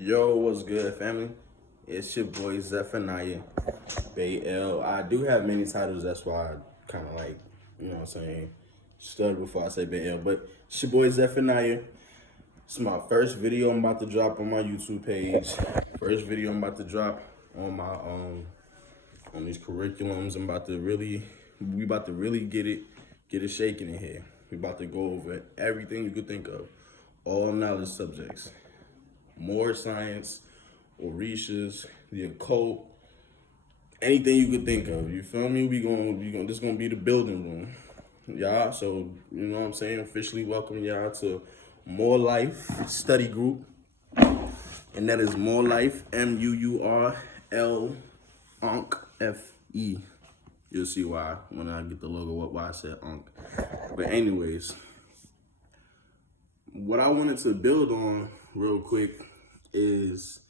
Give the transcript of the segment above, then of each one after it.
Yo, what's good, family? It's your boy Zephaniah Bay L. I do have many titles, that's why I kind of like, stutter before I say Bay L. But it's your boy Zephaniah. It's my first video I'm about to drop on my YouTube page. First video I'm about to drop on my on these curriculums. We about to really get it shaking in here. We about to go over everything you could think of, all knowledge subjects. More science, Orishas, the occult, anything you could think of. You feel me? This is gonna be the building room, y'all. So you know what I'm saying. Officially welcome y'all to Muur Lyfe Study Group, and that is Muur Lyfe, MUURL, Fe. You'll see why when I get the logo up. Why I said Unc. But anyways, what I wanted to build on real quick is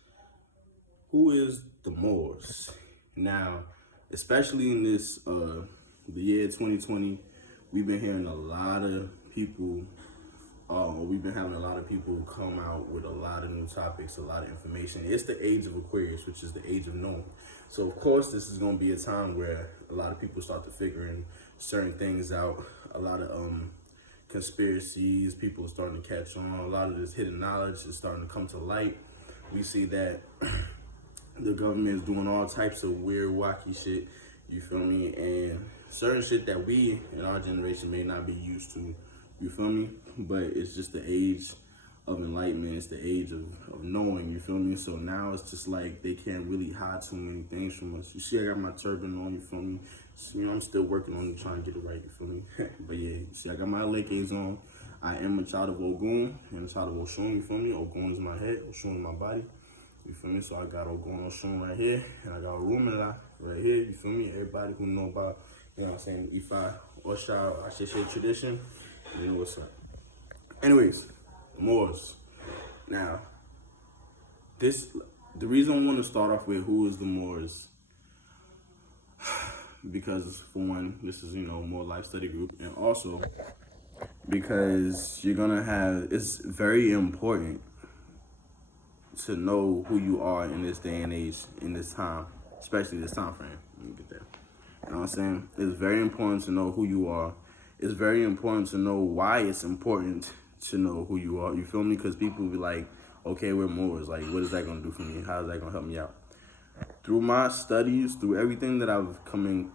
who is the Moors. Now, especially in this the year 2020, we've been hearing a lot of people we've been having a lot of people come out with a lot of new topics, a lot of information. It's the age of Aquarius, which is the age of knowing. So of course this is going to be a time where a lot of people start to figuring certain things out. A lot of conspiracies, people are starting to catch on. A lot of this hidden knowledge is starting to come to light. We see that the government is doing all types of weird, wacky shit, you feel me? And certain shit that we in our generation may not be used to, you feel me? But it's just the age of enlightenment, it's the age of knowing, you feel me? So now it's just like they can't really hide too many things from us. You see, I got my turban on, you feel me? So, I'm still working on it, trying to get it right, you feel me? But yeah, you see, I got my lekes on. I am a child of Ogun and a child of Oshun, you feel me? Ogun is my head, Oshun is my body, you feel me? So I got Ogun Oshun right here, and I got Orumila right here, you feel me? Everybody who know about, you know what I'm saying, Ifa, Osha, I should say tradition, you know what's up. Anyways, the Moors. Now, the reason I want to start off with who is the Moors, because for one, this is, Muur Lyfe Study Group, and also because it's very important to know who you are in this day and age, in this time, especially this time frame. Let me get there. You know what I'm saying? It's very important to know who you are. It's very important to know why it's important to know who you are. You feel me? Because people will be like, okay, we're Moors. Like, what is that going to do for me? How is that going to help me out? Through my studies, through everything that I've come in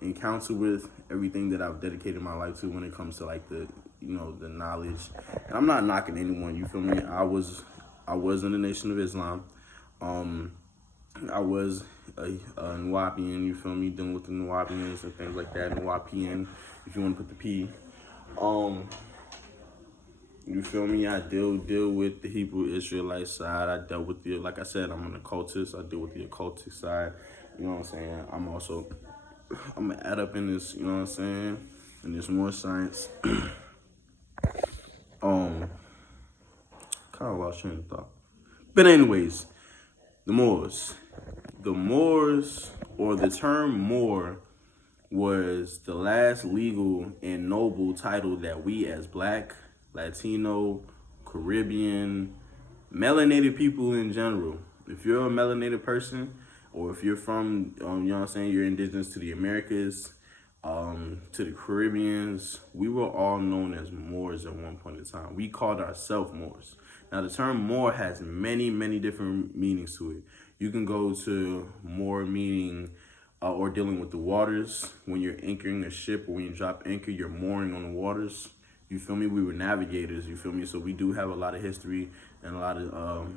encounter with, everything that I've dedicated my life to when it comes to like the knowledge. And I'm not knocking anyone, you feel me? I was in the Nation of Islam. I was a Nuwapian, you feel me? Dealing with the Nuwapians and things like that. Nuwapian, if you want to put the P. You feel me? I deal with the Hebrew Israelite side. I dealt with like I said, I'm an occultist. I deal with the occultic side. You know what I'm saying? I'm gonna add up in this, you know what I'm saying? And there's more science. Kind of lost train of thought. But anyways, the Moors. The Moors, or the term Moor, was the last legal and noble title that we as Black, Latino, Caribbean, melanated people in general. If you're a melanated person, or if you're from, you know what I'm saying, you're indigenous to the Americas, to the Caribbeans, we were all known as Moors at one point in time. We called ourselves Moors. Now, the term Moor has many, many different meanings to it. You can go to Moor meaning or dealing with the waters. When you're anchoring a ship or when you drop anchor, you're mooring on the waters. You feel me? We were navigators, you feel me? So we do have a lot of history and a lot of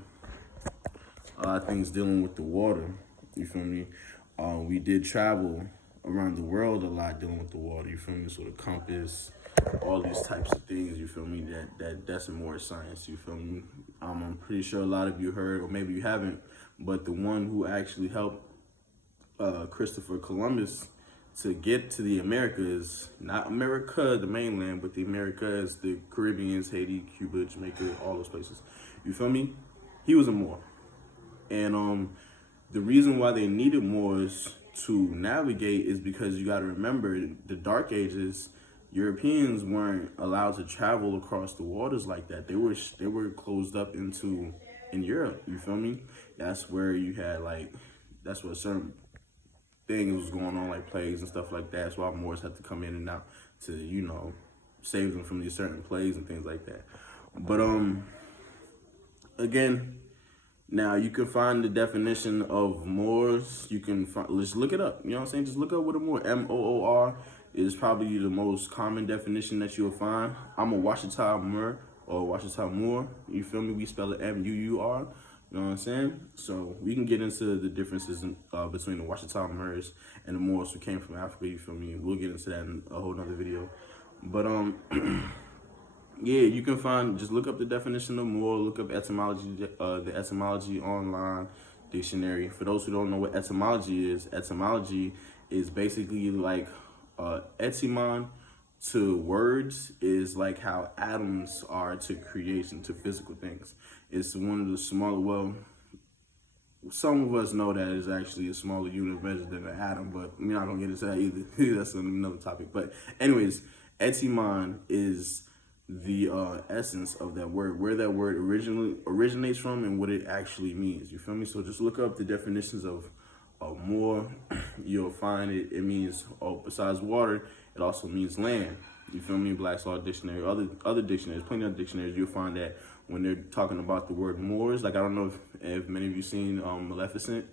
things dealing with the water, you feel me? We did travel around the world a lot dealing with the water, you feel me? So the compass, all these types of things, you feel me? That's more science, you feel me? I'm pretty sure a lot of you heard, or maybe you haven't, but the one who actually helped Christopher Columbus to get to the Americas, not America, the mainland, but the Americas, the Caribbeans, Haiti, Cuba, Jamaica, all those places. You feel me? He was a Moor. And the reason why they needed Moors to navigate is because you got to remember the Dark Ages, Europeans weren't allowed to travel across the waters like that. They were closed up into in Europe. You feel me? That's where you had like, that's where certain things was going on, like plagues and stuff like that. That's why Moors had to come in and out to, you know, save them from these certain plagues and things like that. But again, now you can find the definition of Moors. You can just look it up. You know what I'm saying? Just look up what a Moor, Moor, is probably the most common definition that you'll find. I'm a Washita Moor or Washita Moor. You feel me? We spell it Muur. You know what I'm saying? So we can get into the differences between the Washita Moors and the Moors who came from Africa. You feel me? We'll get into that in a whole nother video. But yeah, you can find, just look up the definition of Moor, look up etymology, the etymology online dictionary. For those who don't know what etymology is basically like etymon to words is like how atoms are to creation, to physical things. It's one of the smaller, well, some of us know that it's actually a smaller unit measured than an atom, but I'm not gonna get into that either. That's another topic. But anyways, etymon is the essence of that word, where that word originally originates from and what it actually means. You feel me? So just look up the definitions of Moor. You'll find it means, besides water, it also means land. You feel me? Black's Law Dictionary, other dictionaries, plenty of dictionaries, you'll find that when they're talking about the word Moors, like I don't know if many of you seen Maleficent,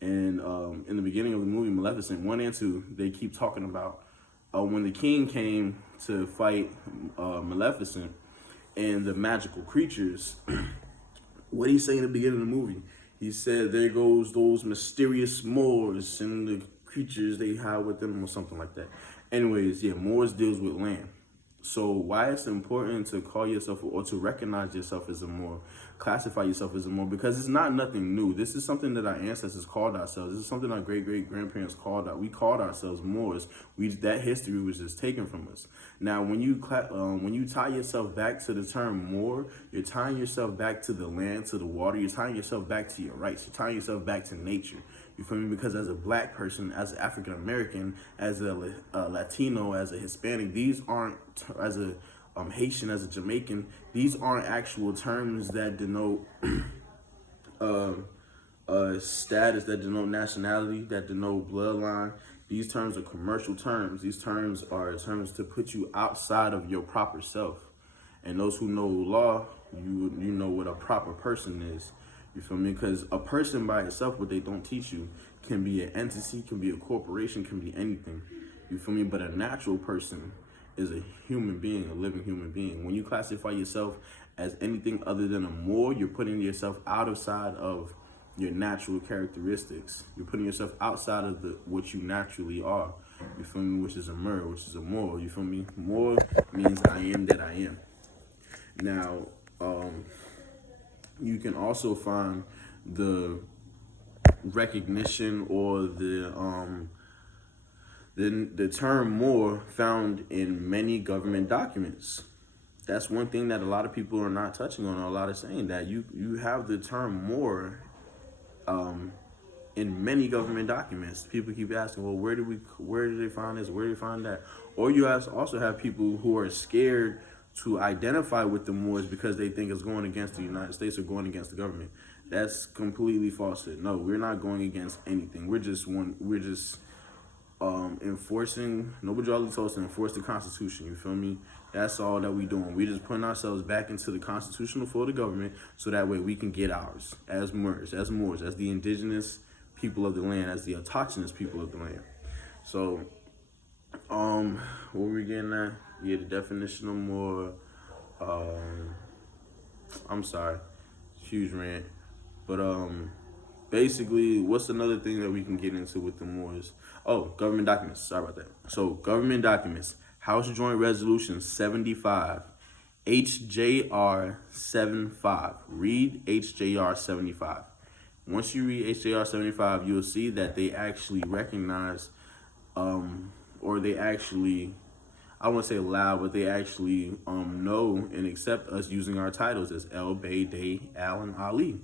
and in the beginning of the movie Maleficent 1 and 2, they keep talking about when the king came to fight Maleficent and the magical creatures. What did he say in the beginning of the movie? He said, "There goes those mysterious Moors and the creatures they hide with them," or something like that. Anyways, yeah, Moors deals with land. So why it's important to call yourself or to recognize yourself as a Moor, classify yourself as a Moor, because it's not nothing new. This is something that our ancestors called ourselves. This is something our great-great-grandparents called out. We called ourselves Moors. That history was just taken from us. Now, when you tie yourself back to the term Moor, you're tying yourself back to the land, to the water. You're tying yourself back to your rights. You're tying yourself back to nature. You feel me? Because as a black person, as an African American, as a Latino, as a Hispanic, these aren't, as a Haitian, as a Jamaican, these aren't actual terms that denote status, that denote nationality, that denote bloodline. These terms are commercial terms. These terms are terms to put you outside of your proper self. And those who know law, you know what a proper person is. You feel me? Because a person by itself, what they don't teach you, can be an entity, can be a corporation, can be anything. You feel me? But a natural person is a human being, a living human being. When you classify yourself as anything other than a Moor, you're putting yourself outside of your natural characteristics. You're putting yourself outside of what you naturally are. You feel me? Which is a Moor, which is a Moor. You feel me? Moor means I am that I am. Now, you can also find the recognition or the term Moor found in many government documents. That's one thing that a lot of people are not touching on, or a lot of saying, that you have the term Moor in many government documents. People keep asking, well, where did they find this? Where did they find that? Or you also have people who are scared to identify with the Moors because they think it's going against the United States or going against the government. That's completely false. No, we're not going against anything. We're just enforcing. Nobody told us to enforce the Constitution. You feel me? That's all that we doing. We just putting ourselves back into the constitutional for the government, so that way we can get ours as Moors, as the indigenous people of the land, as the autochthonous people of the land. So, what were we getting at? Yeah, the definition of Moor. I'm sorry, huge rant. But basically, what's another thing that we can get into with the Moors? Oh, government documents. Sorry about that. So, government documents. House Joint Resolution 75, HJR 75. Read HJR 75. Once you read HJR 75, you'll see that they actually recognize, or they actually, I won't say loud, but they actually know and accept us using our titles as El, Bey, Day, Al, and Ali.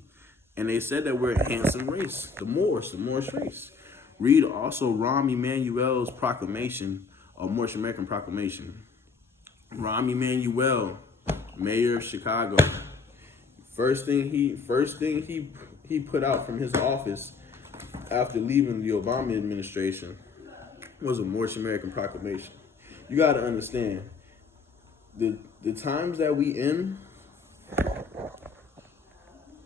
And they said that we're a handsome race, the Moorish race. Read also Rahm Emanuel's proclamation, or Moorish American Proclamation. Rahm Emanuel, mayor of Chicago, First thing he put out from his office after leaving the Obama administration was a Moorish American Proclamation. You got to understand the times that we in.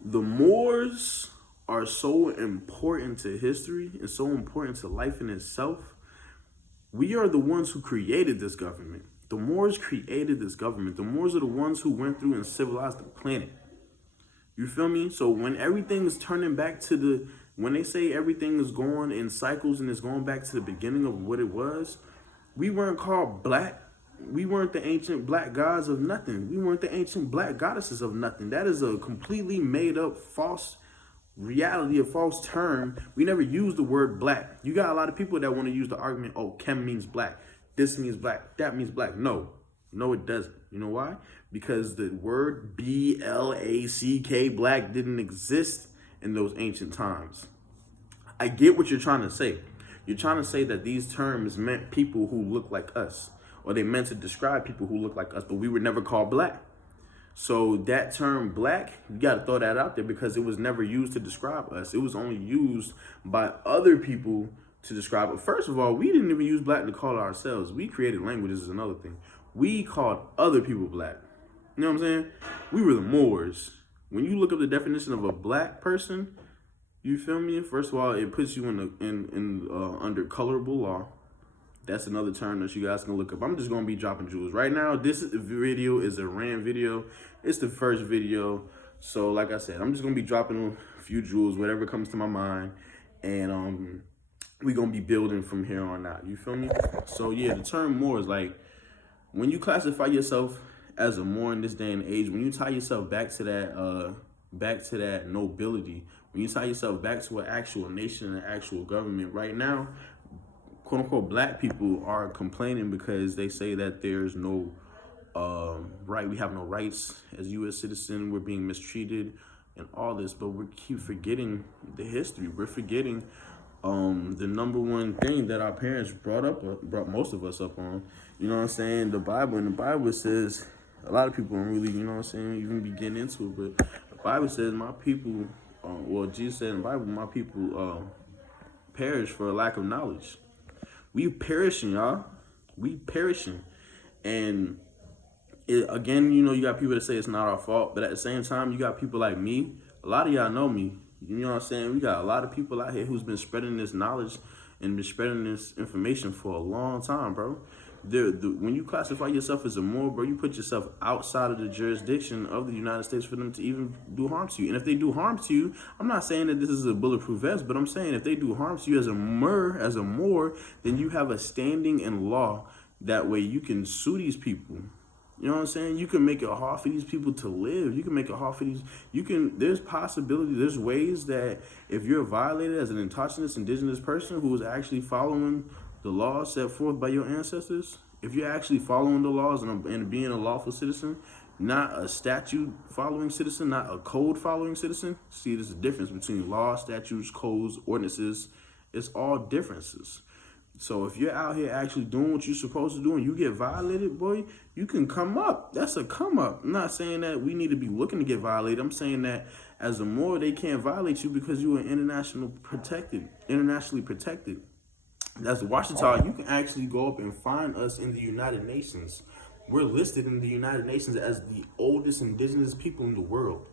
The Moors are so important to history and so important to life in itself. We are the ones who created this government. The Moors created this government. The Moors are the ones who went through and civilized the planet. You feel me? So when everything is turning back to when they say everything is going in cycles and it's going back to the beginning of what it was, we weren't called black. We weren't the ancient black gods of nothing. We weren't the ancient black goddesses of nothing. That is a completely made up false reality, a false term. We never used the word black. You got a lot of people that want to use the argument, oh, chem means black. This means black. That means black. No, it doesn't. You know why? Because the word B-L-A-C-K, black, didn't exist in those ancient times. I get what you're trying to say. You're trying to say that these terms meant people who look like us, or they meant to describe people who look like us, but we were never called black. So that term black, you got to throw that out there because it was never used to describe us. It was only used by other people to describe it. First of all, we didn't even use black to call ourselves. We created languages is another thing. We called other people black. You know what I'm saying? We were the Moors. When you look up the definition of a black person, you feel me? First of all, it puts you under colorable law. That's another term that you guys can look up. I'm just going to be dropping jewels. Right now, this video is a rant video. It's the first video. So, like I said, I'm just going to be dropping a few jewels, whatever comes to my mind. And we're going to be building from here on out. You feel me? So, yeah, the term Moor is like, when you classify yourself as a Moor in this day and age, when you tie yourself back to that nobility, when you tie yourself back to an actual nation and an actual government, right now, quote unquote, black people are complaining because they say that there's no right. We have no rights as U.S. citizens. We're being mistreated and all this, but we keep forgetting the history. We're forgetting the number one thing that our parents brought most of us up on. You know what I'm saying? The Bible. And the Bible says, a lot of people don't really, you know what I'm saying, even be getting into it, but the Bible says my people, Jesus said in the Bible, my people perish for a lack of knowledge. We perishing, y'all. We perishing. And again, you know, you got people that say it's not our fault, but at the same time, you got people like me. A lot of y'all know me. You know what I'm saying? We got a lot of people out here who's been spreading this knowledge and been spreading this information for a long time, bro. When you classify yourself as a Moor, bro, you put yourself outside of the jurisdiction of the United States for them to even do harm to you. And if they do harm to you, I'm not saying that this is a bulletproof vest, but I'm saying if they do harm to you as a Moor, then you have a standing in law. That way you can sue these people. You know what I'm saying? You can make it hard for these people to live. You can make it hard for there's possibility, there's ways that if you're violated as an indigenous person who is actually following the laws set forth by your ancestors, if you're actually following the laws and being a lawful citizen, not a statute following citizen, not a code following citizen. See, there's a difference between law, statutes, codes, ordinances. It's all differences. So if you're out here actually doing what you're supposed to do and you get violated, boy, you can come up. That's a come up. I'm not saying that we need to be looking to get violated. I'm saying that as a Moor, they can't violate you because you are internationally protected. That's Washington. You can actually go up and find us in the United Nations. We're listed in the United Nations as the oldest indigenous people in the world.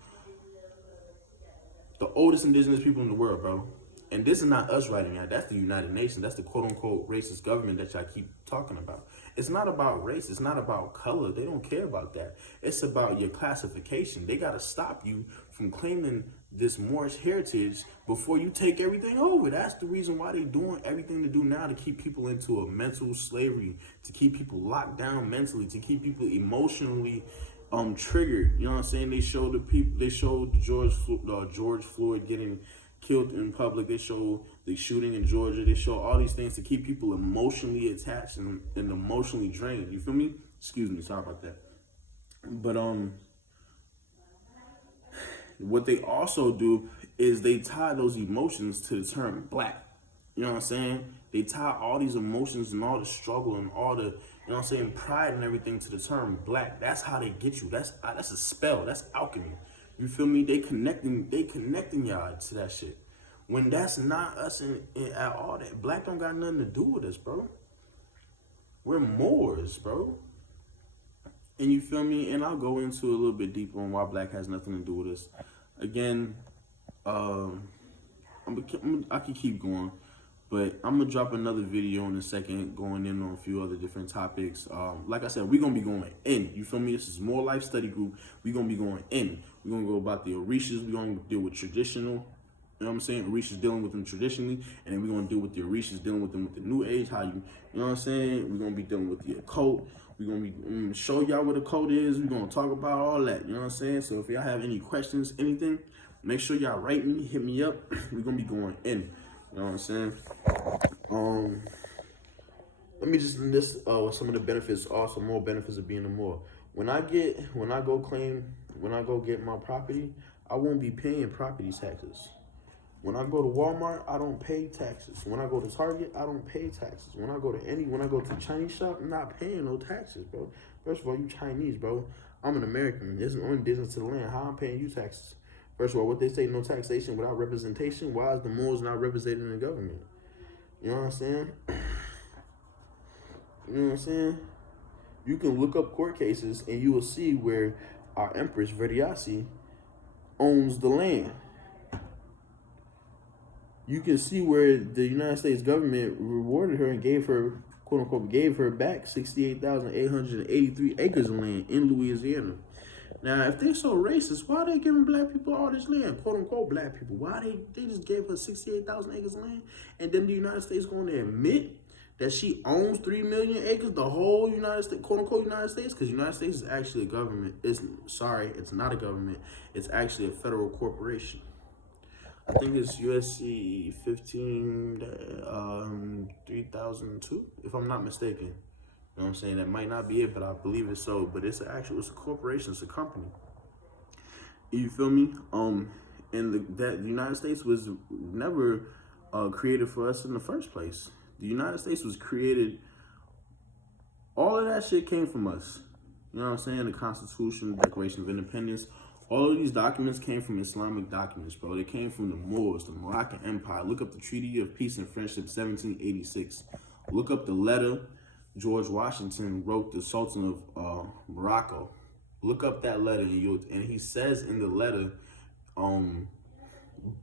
The oldest indigenous people in the world, bro. And this is not us writing out. That's the United Nations. That's the quote-unquote racist government that y'all keep talking about. It's not about race. It's not about color. They don't care about that. It's about your classification. They got to stop you from claiming this Moorish heritage before you take everything over. That's the reason why they're doing everything to do now to keep people into a mental slavery, to keep people locked down mentally, to keep people emotionally triggered. You know what I'm saying? They showed George Floyd getting killed in public. They show the shooting in Georgia. They show all these things to keep people emotionally attached and emotionally drained. You feel me? Excuse me. Sorry about that. But what they also do is they tie those emotions to the term black. You know what I'm saying? They tie all these emotions and all the struggle and all the, you know what I'm saying, pride and everything to the term black. That's how they get you. That's a spell. That's alchemy. You feel me? They connecting y'all to that shit. When that's not us at all. That black don't got nothing to do with us, bro. We're Moors, bro. And you feel me? And I'll go into a little bit deeper on why black has nothing to do with us. Again, I can keep going, but I'm gonna drop another video in a second, going in on a few other different topics. Like I said, we're gonna be going in. You feel me? This is Muur Lyfe Study Group. We're gonna be going in. We're gonna go about the Orishas. We're gonna deal with traditional. You know what I'm saying? Orishas dealing with them traditionally, and then we're gonna deal with the Orishas dealing with them with the new age. How you know what I'm saying? We're gonna be dealing with the occult. We're gonna be show y'all what a code is. We're gonna talk about all that. You know what I'm saying? So if y'all have any questions, anything, make sure y'all write me, hit me up. We're gonna be going in. You know what I'm saying? Let me just list some of the benefits, also more benefits of being a Moor. When I go get my property, I won't be paying property taxes. When I go to Walmart, I don't pay taxes. When I go to Target, I don't pay taxes. When I go to Chinese shop, I'm not paying no taxes, bro. First of all, you Chinese, bro. I'm an American. This is only business to the land. How I'm paying you taxes? First of all, what they say, no taxation without representation. Why is the Moors not represented in the government? You know what I'm saying? You know what I'm saying? You can look up court cases and you will see where our Empress Verdiasi owns the land. You can see where the United States government rewarded her and gave her, quote unquote, gave her back 68,883 acres of land in Louisiana. Now, if they're so racist, why are they giving black people all this land? Quote unquote black people. Why they just gave her 68,000 acres of land? And then the United States going to admit that she owns 3 million acres, the whole United States, quote unquote United States? Because the United States is actually a government. It's not a government. It's actually a federal corporation. I think it's USC 15 3002, if I'm not mistaken. You know what I'm saying? That might not be it, but I believe it's so. But it's a corporation, it's a company. You feel me? And the United States was never created for us in the first place. The United States was created, all of that shit came from us. You know what I'm saying? The Constitution, the Declaration of Independence, all of these documents came from Islamic documents, bro. They came from the Moors, the Moroccan Empire. Look up the Treaty of Peace and Friendship, 1786. Look up the letter George Washington wrote the Sultan of Morocco. Look up that letter, and he says in the letter,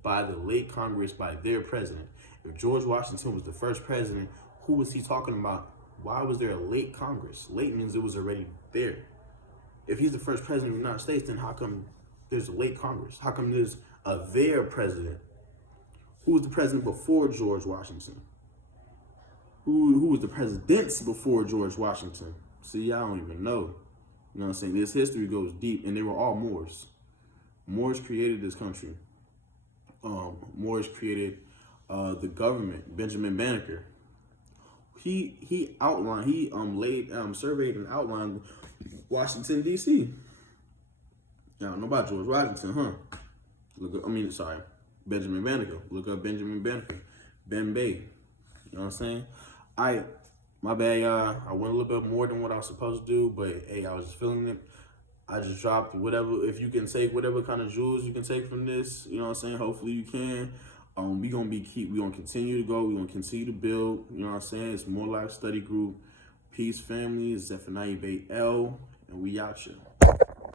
by the late Congress, by their president. If George Washington was the first president, who was he talking about? Why was there a late Congress? Late means it was already there. If he's the first president of the United States, then how come there's a late Congress? How come there's a their president? Who was the president before George Washington? Who was the presidents before George Washington? See, I don't even know. You know what I'm saying? This history goes deep, and they were all Moors. Moors created this country. Moors created the government. Benjamin Banneker. He surveyed and outlined Washington, D.C. Now, I don't know about George Washington, huh? Benjamin Banneker. Look up Benjamin Banneker. Ben Bay. You know what I'm saying? My bad, y'all. I went a little bit more than what I was supposed to do, but hey, I was just feeling it. I just dropped whatever. If you can take whatever kind of jewels you can take from this, you know what I'm saying? Hopefully you can. We gonna continue to go. We gonna continue to build. You know what I'm saying? It's Muur Lyfe Study Group. Peace, family. It's Zephaniah Bay L, and we out here.